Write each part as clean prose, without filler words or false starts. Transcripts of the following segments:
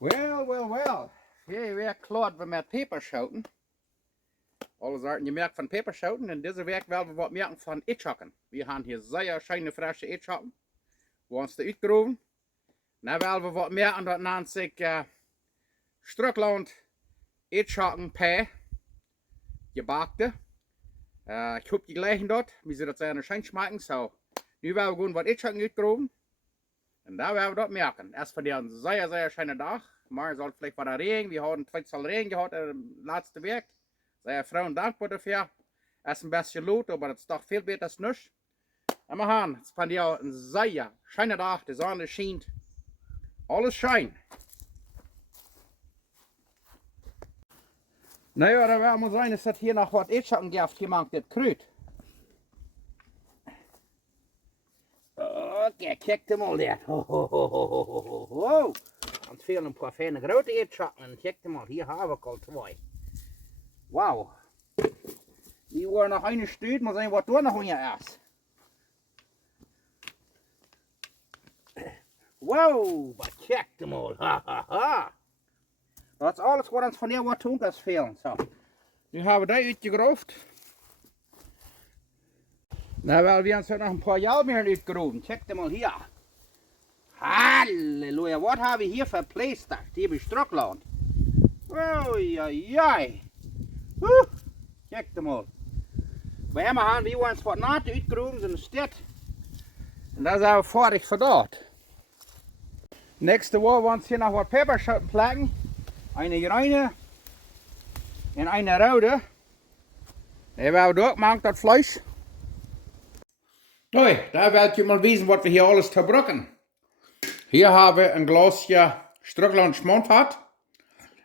Well. Hier werkt klaar we met peperschoten. Alles arten gemerkt van peperschoten. En deze week willen we wat merken van Ätschoken. We gaan hier zeer schöne frische Ätschoken. We ons de uitgroeven. Dan willen we wat merken dat nennt zich Schtrucklaunt Ätschoken P. Gjebackte. Ik hoop die gleichen dort. We zullen dat zijn schön schmecken. So, nu willen we gewoon wat Ätschoken uitgroeven. En daar willen we dat merken. Erst voor een zeer schöne dag. Maar soll vielleicht bei der Regen. Wir haben zweimal Regen gehabt letzte Woche. Sehr Frauen dankbar dafür. Es ist ein bisschen laut, aber es ist doch viel besser als nichts. Und wir haben es von dir ein sehr schöner Tag. Die Sonne scheint. Alles scheint. Naja, da werden wir sein, dass das hier noch was Ätschoken gibt. Hier macht das Krüt. Okay, kijk mal der. Ho. Und fehlen ein paar feine große Ätschoken. Und kijk mal, hier haben wir al zwei. Wow. Die waren noch eine Stück, mal sehen, was da noch hier ist. Wow, aber kijk mal. Das ist alles, was uns von der was tun kann, fehlen. So. Nu haben wir da uitgegroofd. Nou, wel, we hebben nog een paar jalmeren uitgeroven. Kijk mal hier. Halleluja, wat hebben we hier voor pleister? Die hebben Schtrucklaunt. Oei. Kijk mal. We hebben we ons wat naten uitgeroven in de stad. En daar zijn we fertig voor dat. Nächste Woche wollen wir hier noch was Peperschoten plagen. Eine grüne und eine rote. Die werden wir machen, das Fleisch. Hoi, da werdet ihr mal wissen, was wir hier alles verbrucken. Hier haben wir ein Glasje Schtrucklaunt Schmont hat.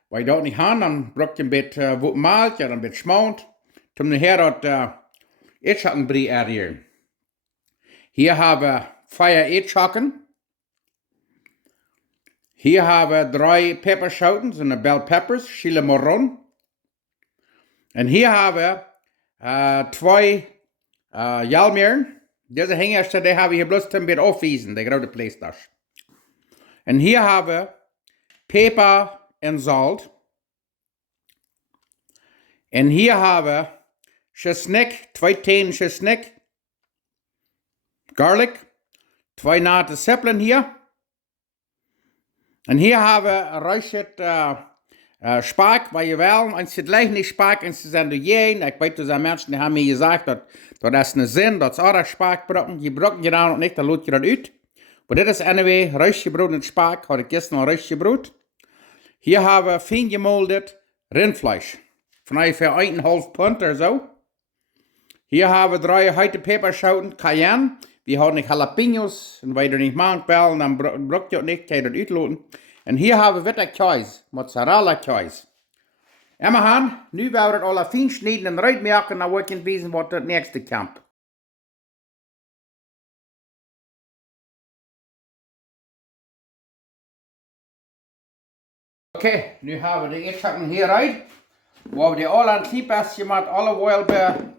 Weil ich das nicht habe, dann braucht ihr ein bisschen Wutmalt, ja, ein bisschen Schmont. Zum nachher das Ätschokenbrie errieren. Hier haben wir 4 Ätschoken. Hier haben wir 3 Peperschoten, so eine Bell Peppers, Chile Morron. Und hier haben wir 2 Jalmeren. Diese Hängerste, die haben wir hier bloß ein bisschen aufwiesen, die große Plautdietsch. Und hier haben wir Peper und Salz. Und hier haben wir Chesnick, 2 Tänen Chesnick. Garlic, 2 natte Zwiebeln hier. Und hier haben wir räuchert Spark, weil je wel, als je gleich nicht Spark, als je zijn door jeen, ik weet dat Menschen, die haben mir gesagt, dat is een zin, dat is auch Spark brokken, je brokken je dan nog niet, dan loot je dat uit. Maar dit is anyway, räuchgebrood en Spark, had ik gisteren al räuchgebrood. Hier haben wir fein gemoldet Rindfleisch, von ungefähr 1,5 Pfund oder so. Hier haben wir 3 heite Peperschoten, Cayenne. Wir haben nicht Jalapenos, und weil du nicht magst, dann braucht ihr nicht, kann ihr das ausloten. Und hier haben wir wieder Käse, Mozzarella-Käse. Und wir haben, nu werden wir alle fein schneiden und reinmerken, dann wollen wir wissen, was das nächste kommt. Okay, nu haben wir die Ätschoken hier rein. Wo wir die alle ein klein bisschen mit alle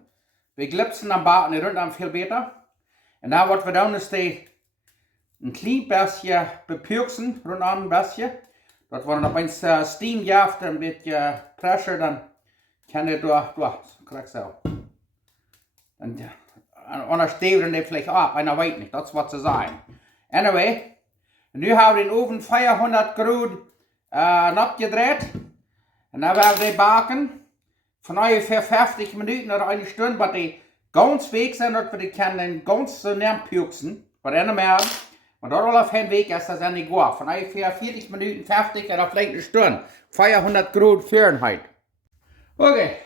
beglipsen am Baten, die rund viel besser. Und dann, was wir tun, ist die ein klein bisschen bepürksen, rund ein bisschen. Das wir noch ein Steam jaft, ein bisschen Pressure, dann kann ich kriegst du auch. Und anders steven die vielleicht ab, einer weiß nicht, das wird zu sein. Anyway, nu haben wir den Ofen 400 Grad abgedreht. Und dann werden wir backen von ungefähr 50 Minuten oder eine Stunde, bis die ganz weg sind, dass wir die können ganz so näher pürksen. Bei einer mehr. Und dort auf dem Weg ist das ja nicht gut. Von ungefähr 40 Minuten 50 oder vielleicht eine Stunde. 400 Grad Fahrenheit. Okay.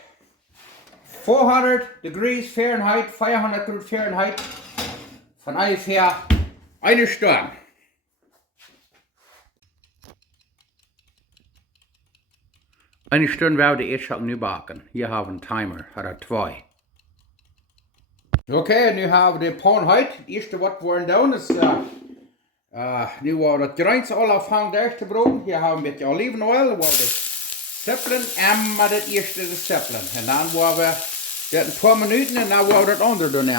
400 degrees Fahrenheit, 400 Grad Fahrenheit. Von ungefähr eine Stunde. Eine Stunde werden die Ätschoken nu backen. Hier haben wir einen Timer, oder 2. Okay, nu haben wir die Pan heute. Das erste, was wir tun, ist, nu war das Greins alle aufhängen durchzubraten. Hier haben wir ein bisschen Olivenöl, wo die Zwiebeln, einmal das erste die Zwiebeln. Und dann wollen wir das ein paar Minuten und dann wollen wir das andere tun.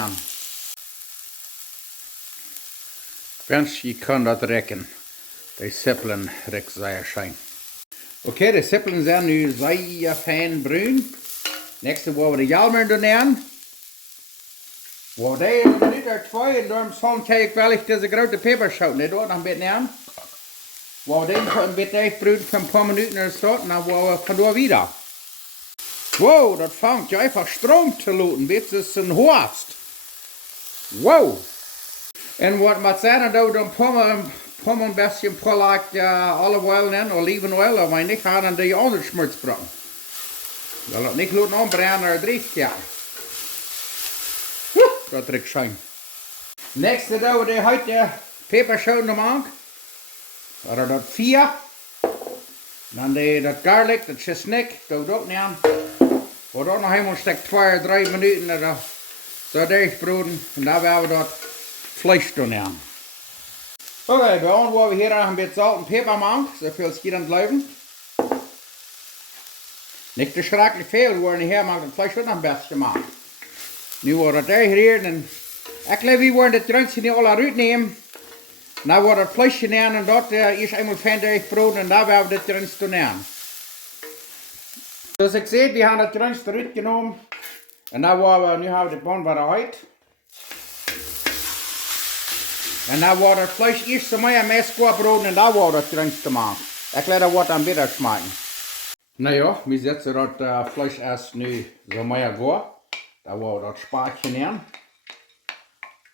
Ganz, je kann das recken. Die Zippeln riecht sehr schön. Okay, die Zippeln sind nu sehr fein bruin. Nächste wollen wir die Jalmern nehmen. Wo die in een minuut of 2 en daarom zal ik wel eens deze grote peperschoten. Die doet nog een beetje nemen. Wo die een beetje uitbroeden van een paar minuten naar de stad. En dan wollen we vandoor wieder. Wow, dat vangt je einfach stroom te loten. Dit is een hoogst. Wow. En wat moet zijn dan pommen een beetje polak olive oil in, olivenoil, of wij niet gaan en die andere schmutz brengen. Dat het niet laten aanbrengen naar 3 keer. Dat riecht schön. Nächste doen we heute peperschoten maken. Dat er dat 4. Dan dat garlic, dat chesnek, dat ook nemen. Wordt ook nog helemaal een stuk 2 of 3 minuten zo dichtbroeden. En dan werden we dat vlees doen nemen. Oké, bij ons willen we hier nog een beetje zout en peper maken. Zoveel schiet aan het blijven. Niet te schrikkelijk veel, we worden hier maken het vlees ook nog een beetje maken. Nu wordt het uitgereden en ik geloof we worden het drankje niet alle uitnemen. Dan wordt het vleesje nemen en dat is eenmaal fijn uitbroden en dan werden we het drankje nemen. Dus ik zie, we hebben het drankje eruit genomen. En dan worden we, nu hebben we de pan weer uit. En dan wordt het vlees eerst zo meer mes broden en dan wordt het drankje maken. Ik laat dat wat dan beter smaken. Nou ja, we zetten dat vlees eerst nu zo meer goed. Dan wordt dat spaatje nemen.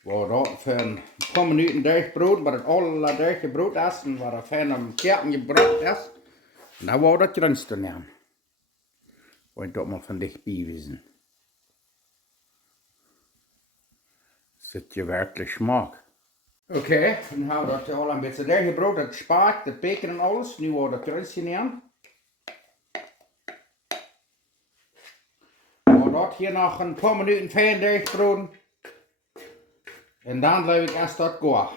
Wordt dat voor een paar minuten durchbrood, maar het alle durchgebrood is en waar het fijn een kerken gebracht is. En dan wordt dat drankje nemen. Wollen dat mal von dichtbij wissen. Zit je werkelijk smaak. Oké, dan hebben we dat al een beetje durchgebrood, dat spaak, dat bacon en alles. Nu wordt dat drankje nemen. Dat hier nog een paar minuten fijn durchbroden. En dan laat ik eerst dat gaan.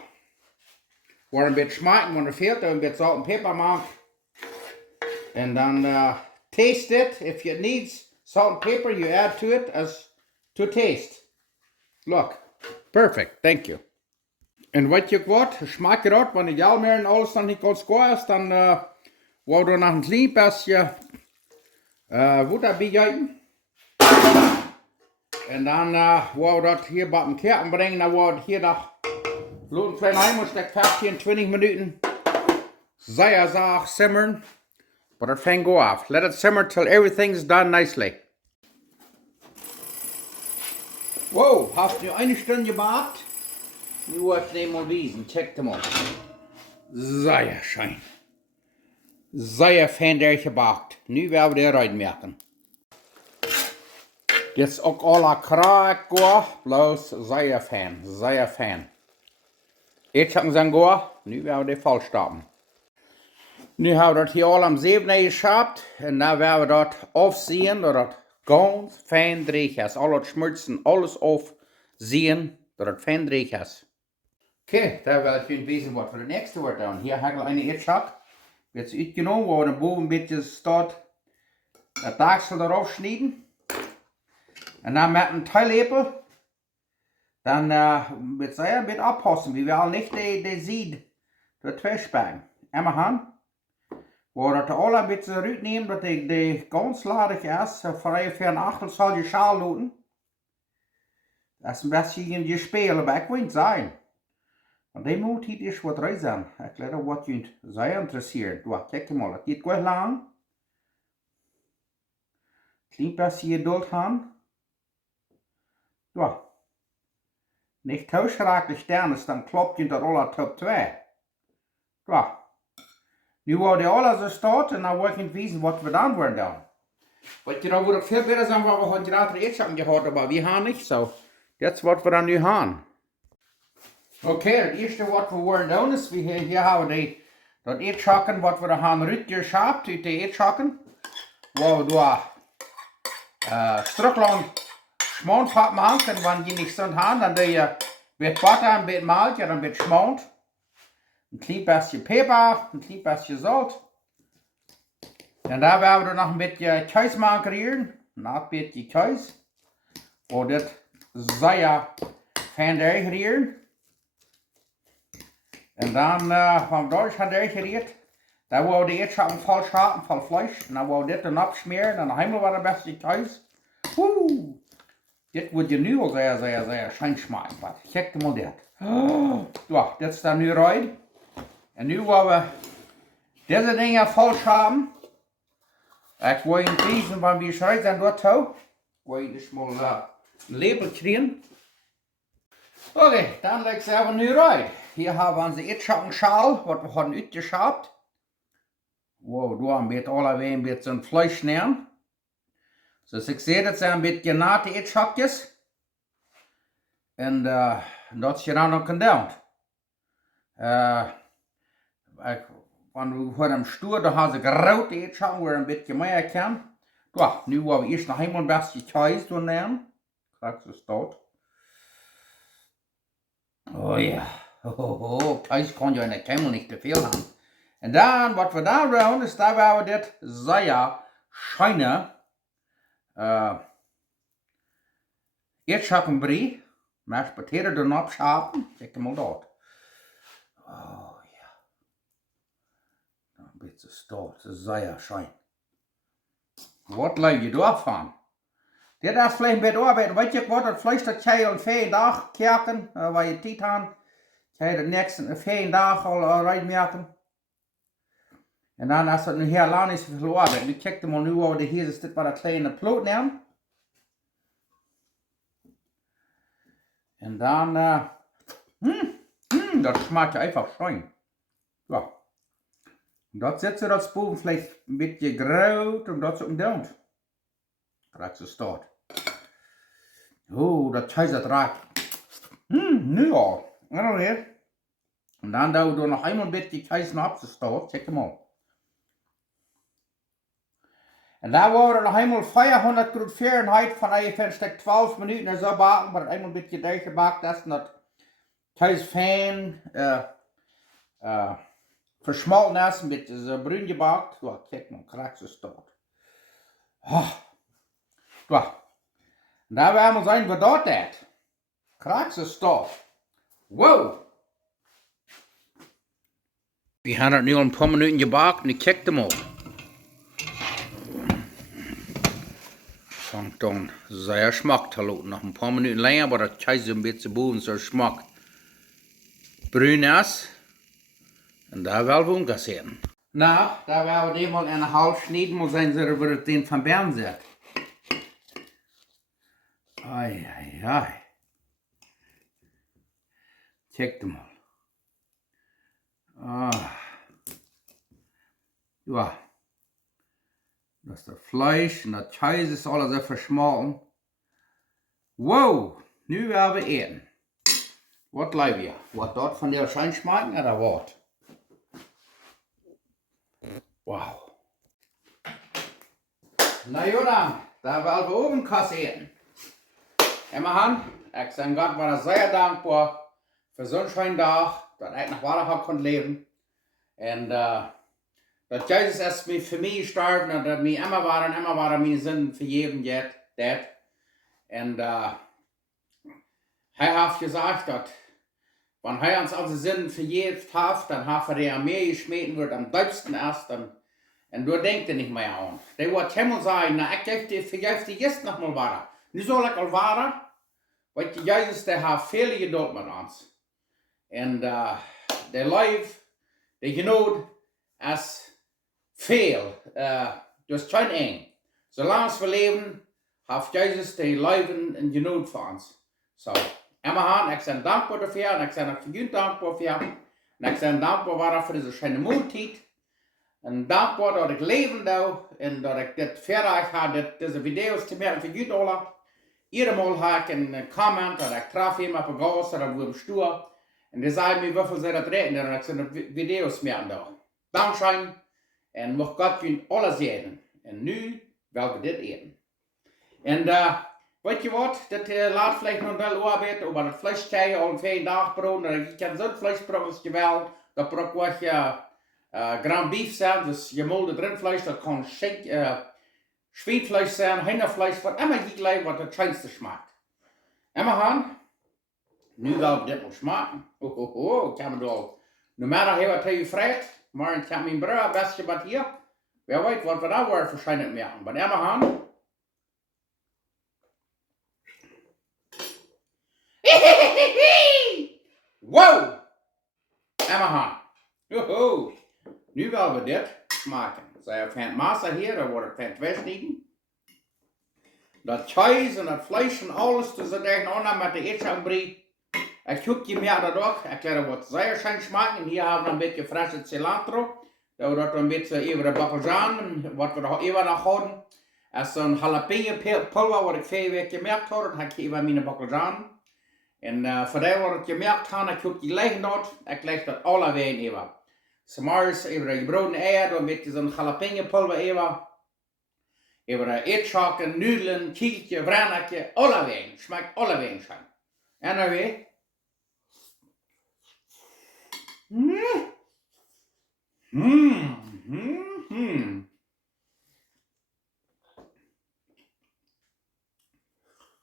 Wordt een beetje smaken, want er fehlt een beetje zout en peper maken. En dan taste it. If it needs salt and pepper, you add to it as to taste. Look, perfect, thank you. En wat je wat, smaak je dat, wanneer je meer en alles dan niet ganz goed is, dan wordt er nog een klein beetje water bij geven. En dan wou dat hier bij een kerken brengen, dan wordt hier nog een klein stuk 15, 20 minuten sehr zaag simmeren. But that fang go off. Let it simmer till everything's done nicely. Wow, hast du eine Stunde gebackt? Nu was ich mal wiesen, check them out. Sehr schön. Sehr fein durchgebackt. Nu werden wir reinmerken. Jetzt auch alle Kraak go, bloß sehr fein, sehr fein. Ätschoken sind go, nu werden wir voll stoppen. Nu hebben we dat hier al am 7 geschabt en dan werden we dat afzien dat het ganz fijn dreig is. Al het schmutsen, alles afzien dat het fijn dreig is. Oké, dan wil ik jullie weten wat we de nächste wordt doen. Hier heb ik een Ätschok. Jetzt uitgenomen, waar we boven een beetje staat dat daagsel eraf snijden. En dan met een theelepel, dan moet je een beetje oppassen. We willen niet de zied dat wegsparen. Emma gaan. Waar dat alle een beetje eruit neemt, dat de ganz ladig is, voor een achtel zal je schaal laten. Dat is een beetje gespelen, maar ik weet het zijn. Want die moet hier eens wat eruit zijn. Ik let op wat je zeer interesseert. Kijk maar, het gaat goed lang. Klein beetje geduld gaan. Niet thuisgeraakt de sterren, dan klopt je dat alle top 2. Nu worden die alle zo staat en dan wil ik niet weten wat we dan worden doen. Want je dan wordt veel beter zijn wat we gewoon graag de Ätskoken gehad, maar we gaan niet zo. Dat is wat we dan nu gaan. Oké, het eerste wat we worden doen is, hier hebben we dat Ätskoken wat we dan gaan uitgeschapt uit de Ätskoken. Waar we door Schtrucklaunt schmontvat maken en wanneer je niet zo gaan, dan doe je met butter een beetje melk en een beetje schmont. Een klein beetje peper, een klein beetje zout. En daar werden we nog een beetje kaas maken. Nog een beetje kaas. Voor dit zeer fijn durchrieren. En dan van Duitsland uitgereerd. Dan wou de Ätschoken vol schapen, vol Fleisch. En dan wou dit dan opsmeren. En dan helemaal wat het beste thuis. Dit wordt je nu al zeer schijn smaken. Kijk maar dit. Ja, dit is dan nu eruit. En nu wou we deze dingen vol schapen. Ik wil je kiezen van wie schrijft en dat zo. Wil je dus maar een lepel krijgen. Oké, dan leg ik ze even nu eruit. Hier hebben we onze Ätschoken schaal, wat we hadden uitgeschabt. Wow, daar een beetje allebei een beetje zo'n Fleisch nemen. Zoals ik zei, dat zijn een beetje genate Ätschokjes. En dat is je dan ook gedaan. Wanneer we hem stoer, dan had ik rood Ätschoken, waar een beetje meer kan. Ja, nu gaan we eerst nog helemaal een beetje thuis doen nemen. Kijk, zo staat. Oh ja, thuis kon je in de kamer niet te veel hebben. En dan, wat we dan doen, is dat we dit zeer schijne Ätschokenbrie, mashed potato doen opschapen. Kijk maar dat. Oh ja. Een beetje stoot, zeer schijn. Wat leuk je daarvan? Dit is vielleicht een beetje arbeid. Weet je wat, het vlees dat jij al 4 dagen kerken, waar je tijd aan. Jij de nächste 4 dagen al rijden. En dan als het nu heel lang is, veel arbeid. Nu kijk maar nu over de hier is dit maar een kleine ploot nemen. En dan, dat smaakt einfach schön. Ja. Dat zit zo dat spoenvlees een beetje groot, omdat ze hem doen. Krijg ze staat. Oh, dat thuis dat raakt. Nu al. En dan weer. En dan doen we nog eenmaal een beetje thuis naar op te stoot. Check hem op. En dan worden nog eenmaal 400 graden Fahrenheit van even 12 minuten en zo bakken, maar het eenmaal een beetje doorgebakt is en dat thuis fijn versmolten is, een beetje zo bruin gebakt. Ja, kijk maar, krijg ze staat. Ja. En dan werden we zien wat dat is. Krijg ze staat. Wow! We hebben het nu al een paar minuten gebakken en ik kijk hem op. Fangt dan sehr schmackt hallo. Noch ein paar Minuten länger, aber das Scheiße ein bisschen boven so schmackt. Brun ist. Und da werden wir umgesehen. Na, da werden wir den mal in eine halb schneiden, muss sein, so über den von Bern set. Ei. Check mal. Ja. Das ist das Fleisch und das Käse ist alles so verschmolzen. Wow, nu werden wir eten. Was bleibt hier? Was dort von der Schein schmecken oder was? Wow. Na ja dann, da werden wir oben kassieren. Immerhin, ich sage Gott war er sehr dankbar für so einen schönen Tag, dass ich noch weiter konnte leben. Und dat Jezus is mij voor mij gestorven en dat mij immer waren mijn zinnen vergeven dat. En hij heeft gezegd dat wanneer hij ons onze zinnen vergeven heeft, dan heeft er meer geschmeten wordt am diepsten erst. En door denkt er niet meer aan. Der wordt helemaal zeggen, nou ik vergeef die jetzt nog mal weiter. Nu zal ik al weiter, want Jezus der heeft veel geduld met ons. En der leef, der genoot is veel, dus geen eng. Zolang we leven, heeft Jezus de leven en genoot voor ons. Zo, immerhin, ik ben dankbaar dafür en ik ben ook voor jullie dankbaar voor. En ik ben dankbaar voor deze schöne maaltijd. En dankbaar dat ik leven doe en dat ik dit verder ga, deze video's te maken voor jullie alle. Iedere maal heb ik een comment dat ik traf iemand op een gas of op een stoel. En die zeggen me hoeveel ze dat reden en ik zijn video's maken daar. Dankzij. En mag God jullie alles eten. En nu willen we dit eten. En weet je wat? Dat laat vielleicht nog wel arbeid over het vlees al 4 dagen brood. Ik kan zo'n vleesbrood als je wil. Dat braucht je ground beef zijn. Dus je molde rindvlees. Dat kan schweinvlees zijn, hindervlees. Wat immer je gelijk wat het schijnste smaakt. Immerhin. Nu willen we dit nog smaken. Ik heb het al Normaal hebben we het gevraagd, maar ik heb mijn broer best wat hier. Wer weet wat we daar weer verschijnen merken. Maar immer gaan. Wow! Immer gaan. Joho! Nu willen we dit maken. Ze hebben het massa hier, dan wordt het wegnieten. Dat kaas en dat vlees en alles, dus dat tegenaan met de Ätschokenbrie. Ik zoek je meer dat ook. Ik laat wat zeer schijn smaken. Hier hebben we een beetje frisse cilantro. Dat we dat een beetje even de bakkelzaan, wat we er even nog houden. Als zo'n jalapeno pulver wat ik 4 weken gemerkt had, dan heb ik even mijn bakkelzaan. En voor dat wat ik gemerkt had, ik zoek die liggen dat. Ik leg dat alle wijn even. S'morgens even de gebroden eier, dan met zo'n jalapeno pulver even. Even de Ätschoken, nudelen, kieltje, vranakje, alle wijn. Schmeckt alle wijn schijn. En dan weer.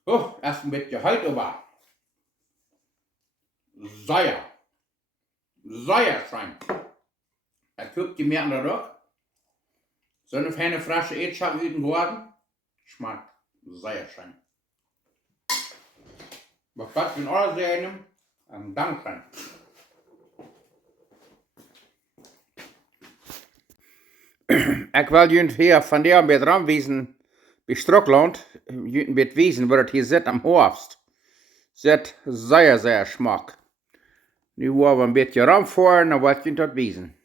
Oh, erst ein bisschen heute war. Säuer. Säuerschein. Er guckt die mir da durch. So eine feine Flasche Ätschoken üben geworden. Schmeckt Säuerschein. Was Gott in eurer Seele und Dank. Ik wil jullie hier van der bij het ramwezen bij Schtrucklaunt, jullie bij het wezen waar het hier zit am hoogst. Zit zeer, zeer smak. Nu worden we een beetje ram voor en dan wordt jullie dat wezen.